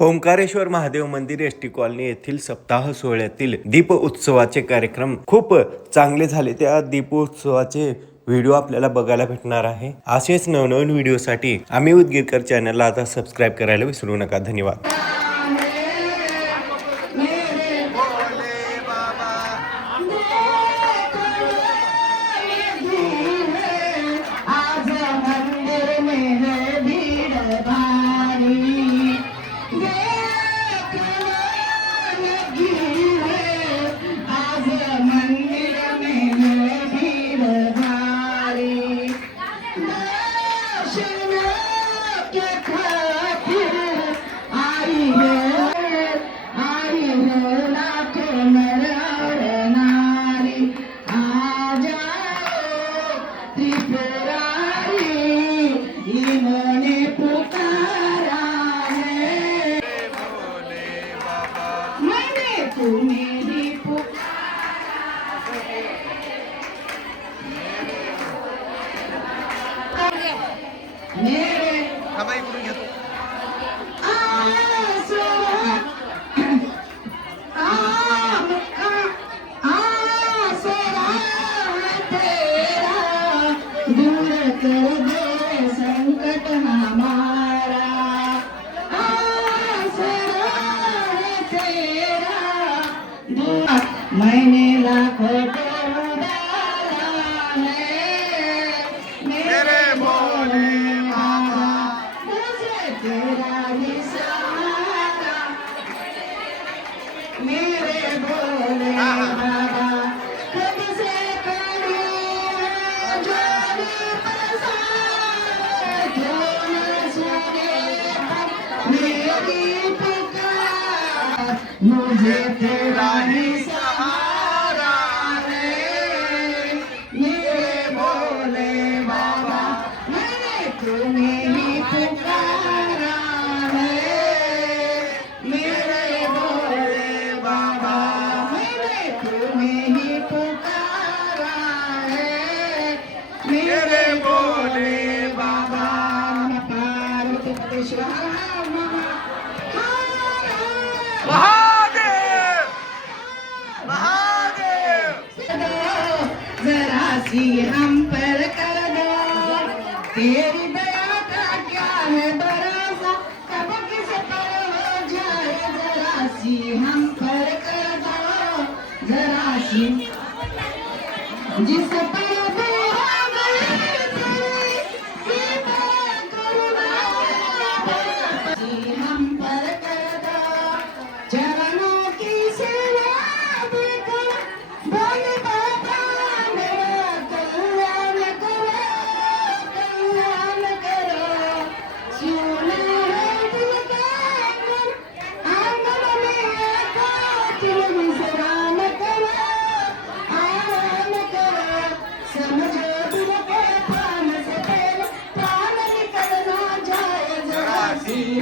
ओंकारेश्वर महादेव मंदिर ST colony येथील सप्ताह सोहळ्यातील दीप उत्सवाचे कार्यक्रम खूप चांगले झाले. त्या दीपोत्सवाचे व्हिडिओ आपल्याला बघायला भेटणार आहे. असेच नवनवीन व्हिडिओसाठी आम्ही उदगीरकर चॅनलला आता सबस्क्राईब करायला विसरू नका. धन्यवाद. मैंने लाखों मेरे भोले बाबा मुझे तेरा ही सहारा मेरे भोले बाबा खुद से करूं जोड़ी पसार क्यों न सुने मेरी पुकार मुझे तेरा ही महादेव महादेव जरा सी हम पर कर दो तेरी दया का क्या है भरोसा कब किस पर हो जाए जरा सी हम पर कर दो जरा सी जिस पर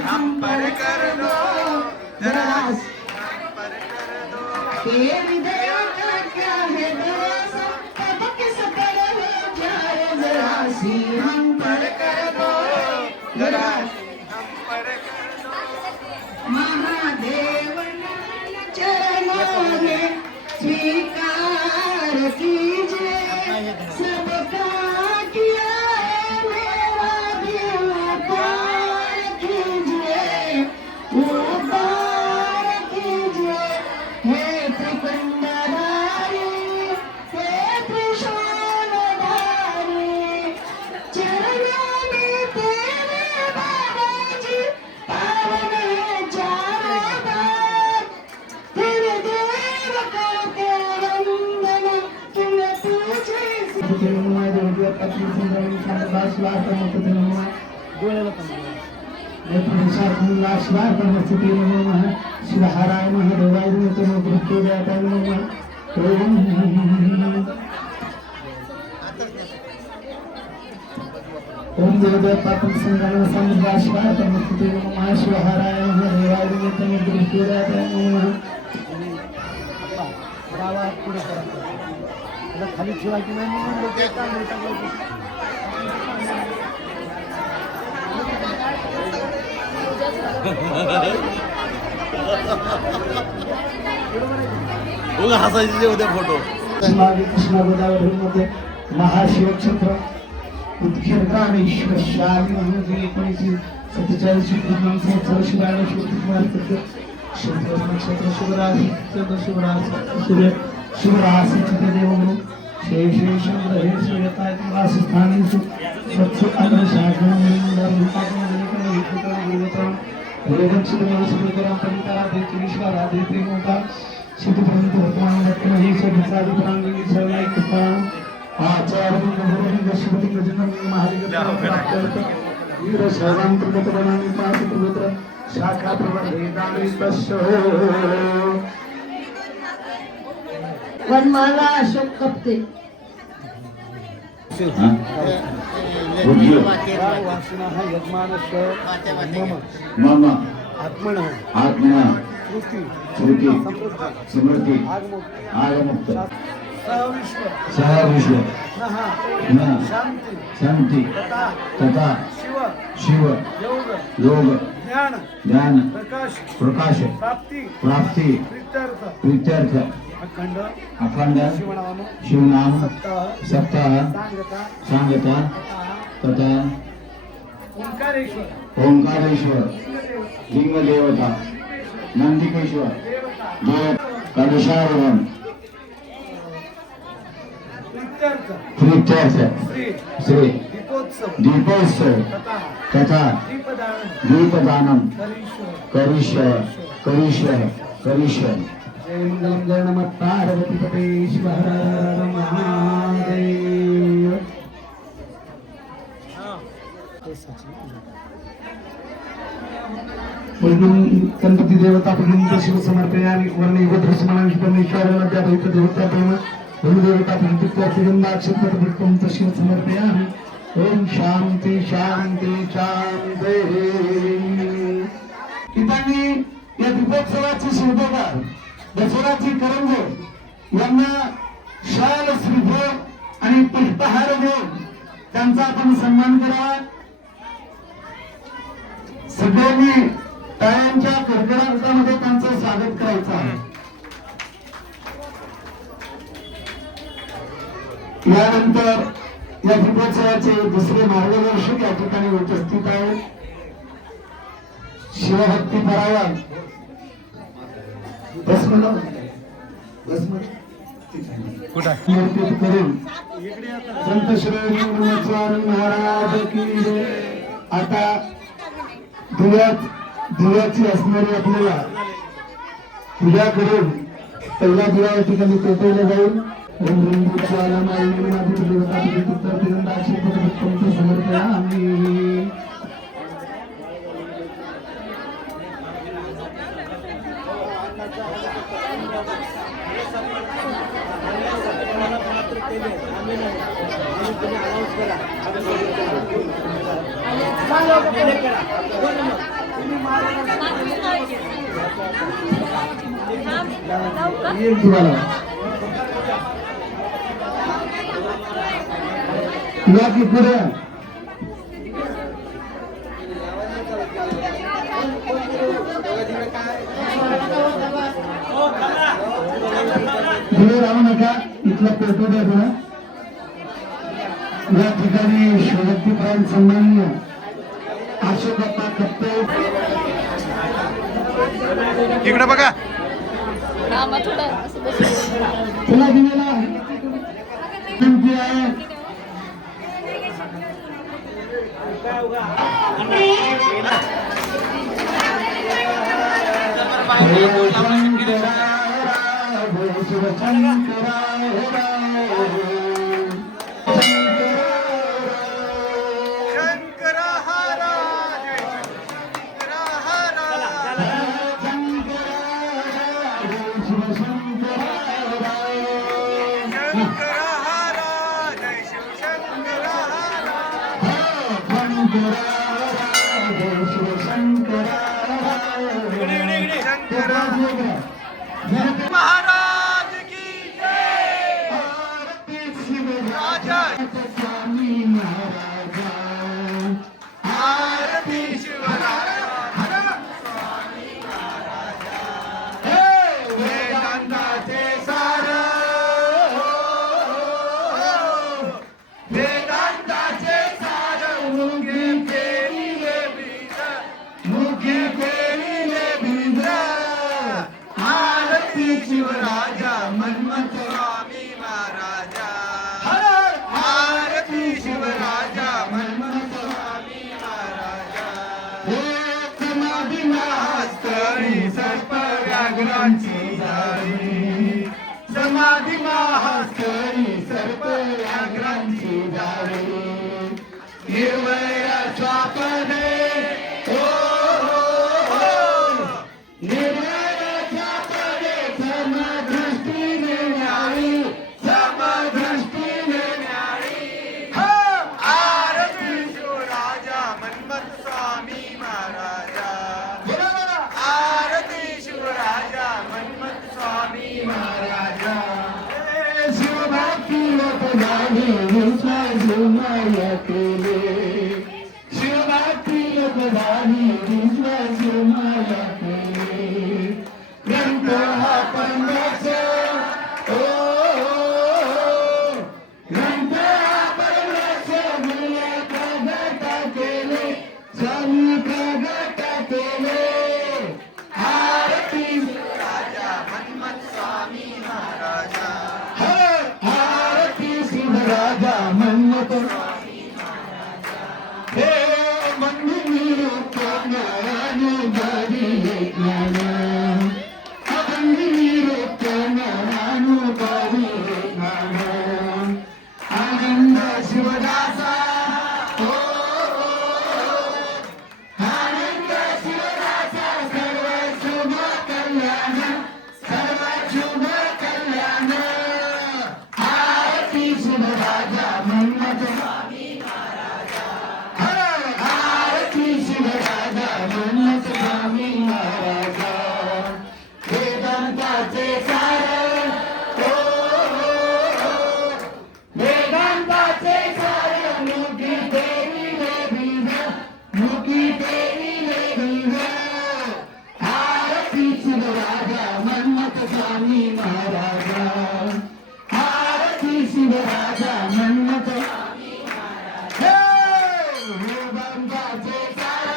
हम पर कर दो जरा हम पर कर दो तेरी दया का क्या है भरोसा कब किस पर हो जाए जरा सी हम पर कर दो जरा हम पर कर दो महादेव चरणों में स्वीकार कीजिए सबका किया मेरा भी उद्धार कीजिए उद्धार कीजिए हे त्रिपुंडधारी हे त्रिशूलधारी चरणों में तेरे बाबा जी पावन है चारों धाम तेरे देव को तेरा वंदना तुम्हें पूछे शिवहाराय महादेवाय ओम देवदेव पापम संगम समुद्राशिवाय तमस्ते नमः शिवहाराय महादेवाय नमः खाली ठेवायची नाही म्हणून लोक काम टाकलं. उगा हसायचे होते फोटो. कृष्णा गोदावरीमध्ये महाशिवक्षेत्र उत्खेर कामेश्वर शाली म्हणजे 1947 पूर्णांक शिवाय क्षेत्र नक्षत्र शिवराज चंद्र शिवराज सूर्य शिवराज देवगुरु शेष हे सूर्यताय वासस्थानी स्वच्छ वनमाला अशोक कप्ते मम आत्मना श्रुती समृद्धी आगमुक्त सह विश्व शांती तथा शिव योग ज्ञान प्रकाश प्राप्ती प्रीत्यर्थ अखंड शिवनाम सप्ताह सांगता तथा ओंकारेश्वर लिंग देवता नंदिकेश्वर देव कलशारोहण प्रीत्यर्थ श्री दीपोत्सव तथा दीपदानम करिष्य जय मंगलम जय नमः पार्वती पते शिव हर हर महादेव. गणपती देवता पर्यंत शिव समर्पयामि वर्णे वध्रस्मणांश परमेश्वराला द्या देवता प्रेम देवता पर्यंत शिव समर्पयामि. ओम शांती शांती शांती. इतांनी या दीपोत्सवाचे शिल्पकार दसराची करंजे यांना शाल श्रीफळ आणि पुष्पहार देऊन त्यांचा आपण सन्मान करावा. सगळ्यांनी टाळ्यांच्या कडकडाटामध्ये त्यांचं स्वागत करायचं आहे. यानंतर या दीपोत्सवाचे दुसरे मार्गदर्शक या ठिकाणी उपस्थित आहेत. शिवभक्ती परायण समर्पित करून संत श्री स्वामी महाराज की जय. आता दिव्याची असणारी आपल्याला पूजा करून पहिला दिवा या ठिकाणी पेटवला जाईल. समर्पयामि. या की पुढे दिवे लावू नका. इथला पेटू द्या थोडा. या ठिकाणी शिवभक्ती प्राण सन्माननीय अशोक अप्पा कप्ते इकडे बघा. तुला दिलेला विनंती आहे. महाराज की जय. राजा स्वामी महाराजा आरती शिवराज. व्याघ्रांची जाळी समाधी महास्थळी सर्प व्याघ्रांची जाळी निर्वयाचा पदे हो निर्वयाचा पदे समदृष्टीने न्याळी समदृष्टीने न्याळी आरती शिवराजा मन्मथ स्वामी महाराजा आरती शिवराजा मन्मथ स्वामी महाराजा शिवभक्ती लोकदानी विश्वासुमाया केले शिवभक्ती लोकदानी विश्वासुमाया केले ग्रंथ हा परमाच ग्रंथ हा परमाच मुल्या प्रगट केले स्वामी प्रगट केले आरती राजा मन्मथ स्वामी महाराजा आरती शिवराजा मन्मथ हे मंदिर ज्ञानाने बारी ज्ञान मंदिर ज्ञानाने बारी ज्ञान आनंद शिवदासा हो आनंद शिवदासा सर्व शुभ कल्याण सर्व शुभ कल्याण आरती शिवराजा मन्मथ स्वामी महाराजा आरती शिवराजा मन्मथ स्वामी महाराजा वेदांताचे सार वेदांताचे सार मुखी देवी मुखी देवी आरती शिवराजा मन्मथ स्वामी महाराजा आरती शिवराजा मन्मथ स्वामी महाराजा वेदांताचे सार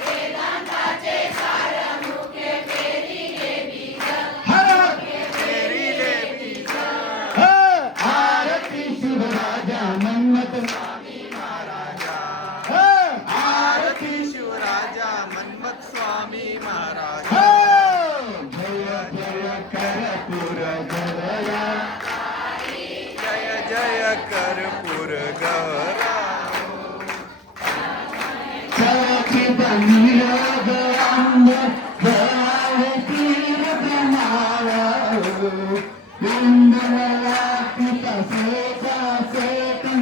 वेदांताचे सार मुखे तेरी देवी आरती शिवराजा मन्मथ स्वामी महाराजा आरती शिवराजा मन्मथ स्वामी महाराजा जय जय कर्पूर गवया जय जय कर्पूर गौरा सचित निरोग अंग जय तीर प्रमाण इंद्रलापित सेका सेकं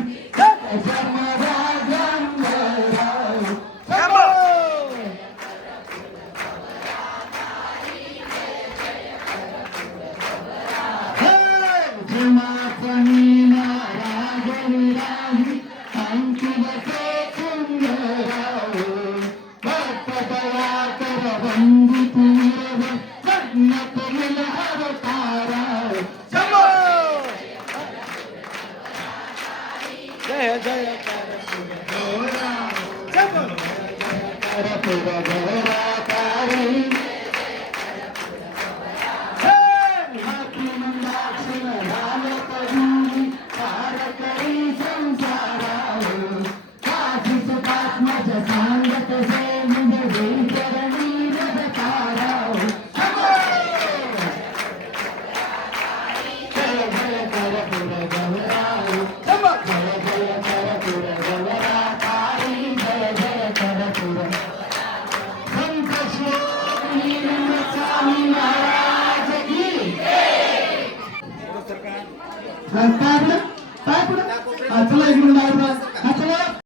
जय जय गौरा कर्पूर गौरा कारी महाराज की